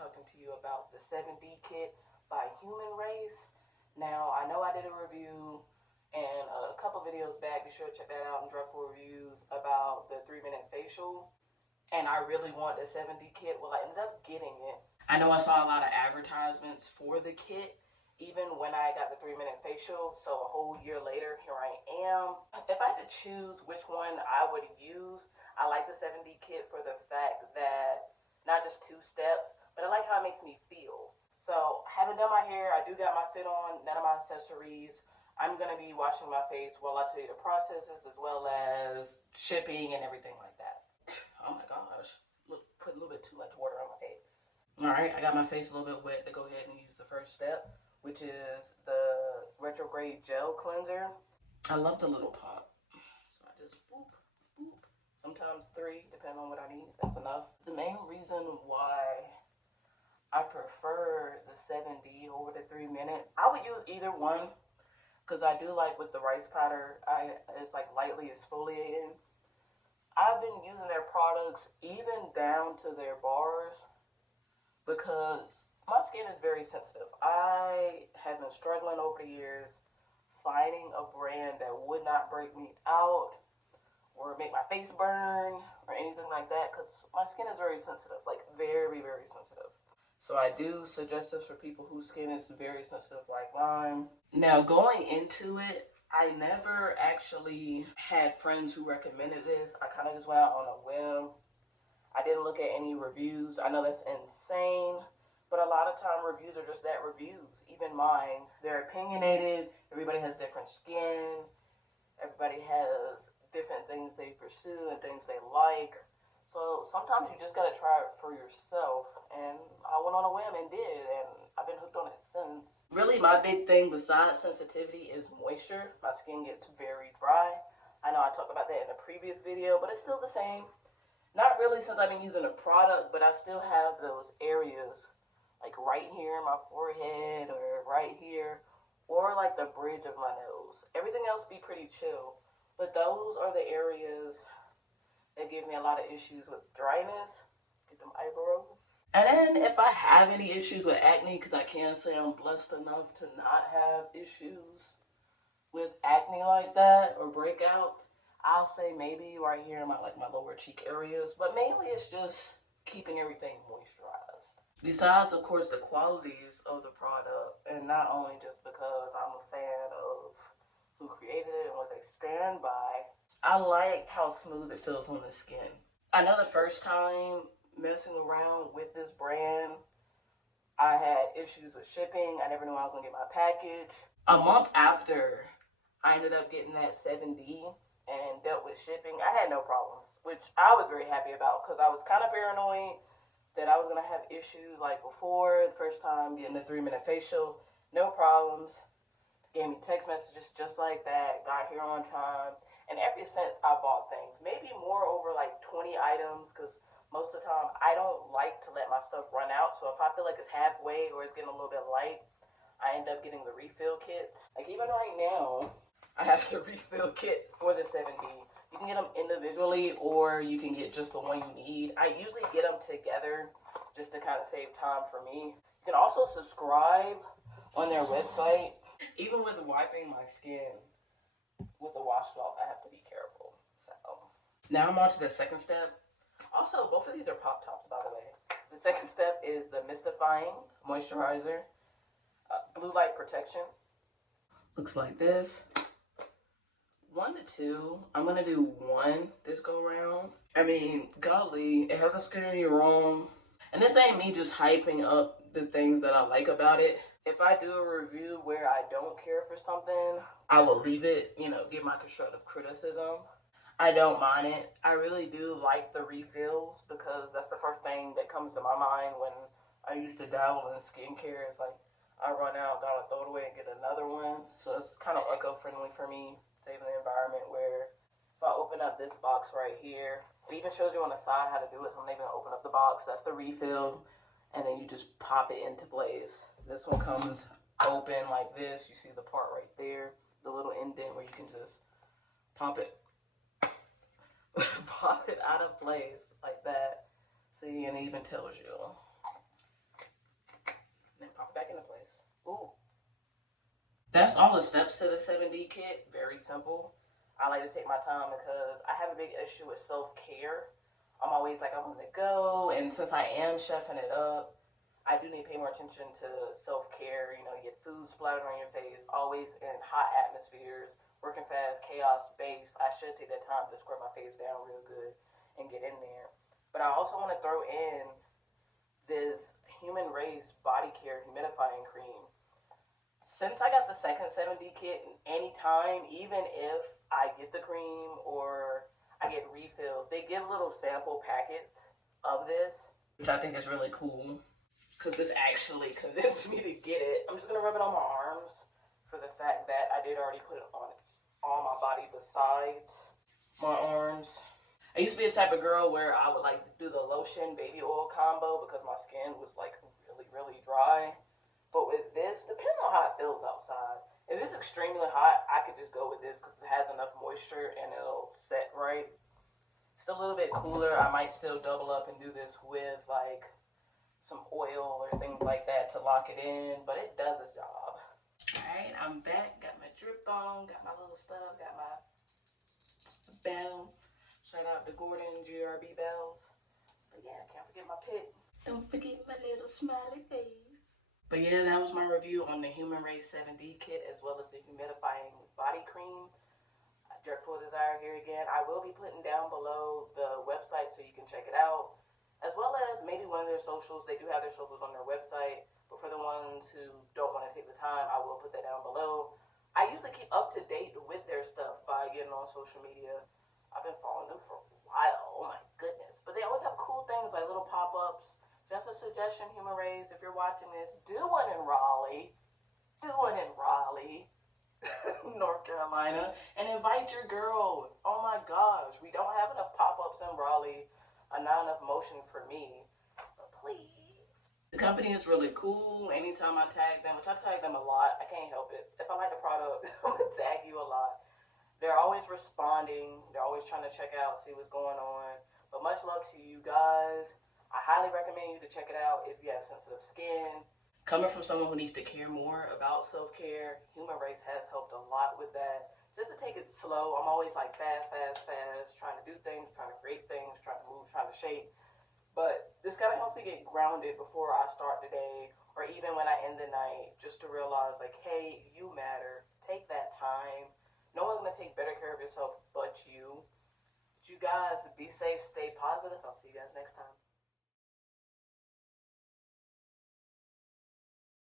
talking to you about the 7D kit by Humanrace. Now, I know I did a review and a couple videos back. Be sure to check that out and drop 4 reviews about the 3-minute facial. And I really want the 7D kit. Well, I ended up getting it. I know I saw a lot of advertisements for the kit, even when I got the 3-minute facial. So a whole year later, here I am. If I had to choose which one I would use, I like the 7D kit for the fact that not just 2 steps, but I like how it makes me feel. So haven't done my hair. I do got my fit on, none of my accessories. I'm going to be washing my face while I tell you the processes as well as shipping and everything like that. Oh my gosh, look, put a little bit too much water on my face. All right, I got my face a little bit wet to go ahead and use the first step, which is the retrograde gel cleanser. I love the little pot. So I just boop, boop. Sometimes 3, depending on what I need. That's enough. The main reason why I prefer the 7D over the 3-minute, I would use either one, because I do like with the rice powder, it's like lightly exfoliating. I've been using their products even down to their bars because my skin is very sensitive. I have been struggling over the years finding a brand that would not break me out or make my face burn or anything like that, because my skin is very sensitive, like very, very sensitive. So I do suggest this for people whose skin is very sensitive like mine. Now, going into it, I never actually had friends who recommended this. I kind of just went out on a whim. I didn't look at any reviews. I know that's insane, but a lot of time reviews are just that, reviews. Even mine, they're opinionated. Everybody has different skin. Everybody has different things they pursue and things they like. So sometimes you just gotta try it for yourself, and I went on a whim and did, and I've been hooked on it since. Really, my big thing besides sensitivity is moisture. My skin gets very dry. I know I talked about that in a previous video, but it's still the same. Not really since I've been using the product, but I still have those areas, like right here in my forehead or right here, or like the bridge of my nose. Everything else be pretty chill, but those are the areas that give me a lot of issues with dryness. Get them eyebrows. And then if I have any issues with acne, because I can't say I'm blessed enough to not have issues with acne like that or breakout, I'll say maybe right here in my lower cheek areas. But mainly it's just keeping everything moisturized. Besides, of course, the qualities of the product, and not only just because I'm a fan of who created it and what they stand by, I like how smooth it feels on the skin. I know the first time messing around with this brand, I had issues with shipping. I never knew I was gonna get my package. A month after I ended up getting that 7D and dealt with shipping, I had no problems, which I was very happy about because I was kind of paranoid that I was gonna have issues like before, the first time getting the 3-minute facial. No problems. Gave me text messages just like that, got here on time. And ever since I bought things, maybe more over like 20 items, because most of the time I don't like to let my stuff run out. So if I feel like it's halfway or it's getting a little bit light, I end up getting the refill kits. Like even right now, I have the refill kit for the 7D. You can get them individually or you can get just the one you need. I usually get them together just to kind of save time for me. You can also subscribe on their website. Even with wiping my skin with a washcloth, I have to be careful. So now I'm on to the second step. Also, both of these are pop tops, by the way. The second step is the Mystifying Moisturizer, Blue Light Protection. Looks like this. 1 to 2. I'm gonna do 1 this go around. I mean, golly, it hasn't steered me wrong. And this ain't me just hyping up the things that I like about it. If I do a review where I don't care for something, I will leave it, give my constructive criticism. I don't mind it. I really do like the refills because that's the first thing that comes to my mind when I used to dabble in skincare. It's like I run out, gotta throw it away and get another one. So it's kind of eco-friendly for me, saving the environment, where if I open up this box right here, it even shows you on the side how to do it. So I'm not even gonna open up the box. That's the refill. And then you just pop it into place. This one comes open like this. You see the part right there, the little indent where you can just pop it out of place like that. See, and it even tells you Ooh. That's all the steps to the 7D kit. Very simple. I like to take my time because I have a big issue with self-care. I'm always like, I want to go. And since I am chefing it up, I do need to pay more attention to self-care. You know, you get food splattered on your face, always in hot atmospheres, working fast, chaos based. I should take that time to scrub my face down real good and get in there. But I also want to throw in this Humanrace body care humidifying cream. Since I got the second 7D kit, anytime, even if I get the cream or I get refills, they give little sample packets of this, which I think is really cool because this actually convinced me to get it. I'm just going to rub it on my arms for the fact that I did already put it on my body besides my arms. I used to be the type of girl where I would like to do the lotion baby oil combo because my skin was like really, really dry. But with this, depending on how it feels outside, if it's extremely hot, I could just go with this because it has enough moisture and it'll set right. If it's a little bit cooler, I might still double up and do this with like some oil or things like that to lock it in, but it does its job. Alright, I'm back, got my drip on, got my little stuff, got my bell. Shout out to Gordon GRB bells. But yeah, can't forget my pit. Don't forget my little smiley face. But yeah, that was my review on the Humanrace 7D kit as well as the humidifying body cream. Dreadful Desire here again. I will be putting down below the website so you can check it out, as well as maybe one of their socials. They do have their socials on their website, but for the ones who don't want to take the time, I will put that down below. I usually keep up to date with their stuff by getting on social media. I've been following them for a while. Oh my goodness. But they always have cool things like little pop-ups. Just a suggestion, Humanrace, if you're watching this, do one in Raleigh. Do one in Raleigh. North Carolina, and invite your girl. Oh my gosh, we don't have enough pop-ups in Raleigh, not enough motion for me, but please. The company is really cool. Anytime I tag them, which I tag them a lot, I can't help it. If I like the product, I'm gonna tag you a lot. They're always responding. They're always trying to check out, see what's going on. But much love to you guys. I highly recommend you to check it out if you have sensitive skin. Coming from someone who needs to care more about self-care, Humanrace has helped a lot with that. Just to take it slow. I'm always like fast, trying to do things, trying to create things, trying to move, trying to shape. But this kind of helps me get grounded before I start the day or even when I end the night, just to realize like, hey, you matter. Take that time. No one's going to take better care of yourself but you. But you guys, be safe, stay positive. I'll see you guys next time.